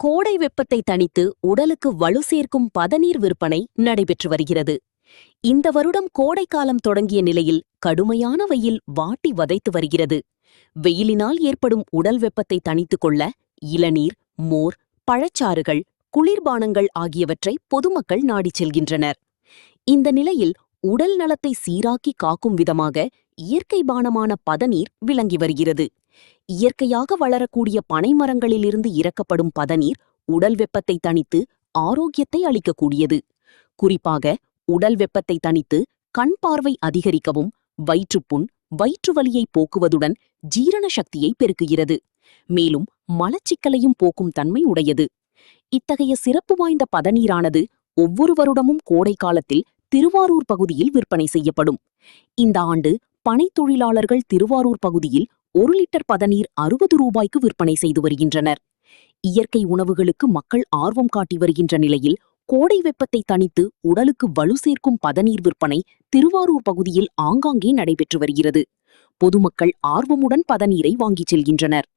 கோடை வெப்பத்தை தணித்து உடலுக்கு வலு சேர்க்கும் பதநீர் விற்பனை நடைபெற்று வருகிறது. இந்த வருடம் கோடைக்காலம் தொடங்கிய நிலையில் கடுமையான வெயில் வாட்டி வதைத்து வருகிறது. வெயிலினால் ஏற்படும் உடல் வெப்பத்தை தணித்துக் கொள்ள இளநீர், மோர், பழச்சாறுகள், குளிர்பானங்கள் ஆகியவற்றை பொதுமக்கள் நாடிச் செல்கின்றனர். இந்த நிலையில் உடல் நலத்தை சீராக்கி காக்கும் விதமாக இயற்கை பானமான பதநீர் விளங்கி வருகிறது. இயற்கையாக வளரக்கூடிய பனைமரங்களிலிருந்து இறக்கப்படும் பதநீர் உடல் வெப்பத்தை தணித்து ஆரோக்கியத்தை அளிக்கக்கூடியது. குறிப்பாக உடல் வெப்பத்தை தணித்து கண் பார்வை அதிகரிக்கவும், வயிற்றுப்புண், வயிற்று வலியை போக்குவதுடன் ஜீரண சக்தியை பெருக்குகிறது. மேலும் மலச்சிக்கலையும் போக்கும் தன்மை உடையது. இத்தகைய சிறப்பு வாய்ந்த பதநீரானது ஒவ்வொரு வருடமும் கோடை காலத்தில் திருவாரூர் பகுதியில் விற்பனை செய்யப்படும். இந்த ஆண்டு பனை தொழிலாளர்கள் திருவாரூர் பகுதியில் 1 லிட்டர் பதநீர் 60 ரூபாய்க்கு விற்பனை செய்து வருகின்றனர். இயற்கை உணவுகளுக்கு மக்கள் ஆர்வம் காட்டி வருகின்ற நிலையில் கோடை வெப்பத்தை தணித்து உடலுக்கு வலு சேர்க்கும் பதநீர் விற்பனை திருவாரூர் பகுதியில் ஆங்காங்கே நடைபெற்று வருகிறது. பொதுமக்கள் ஆர்வமுடன் பதநீரை வாங்கிச் செல்கின்றனர்.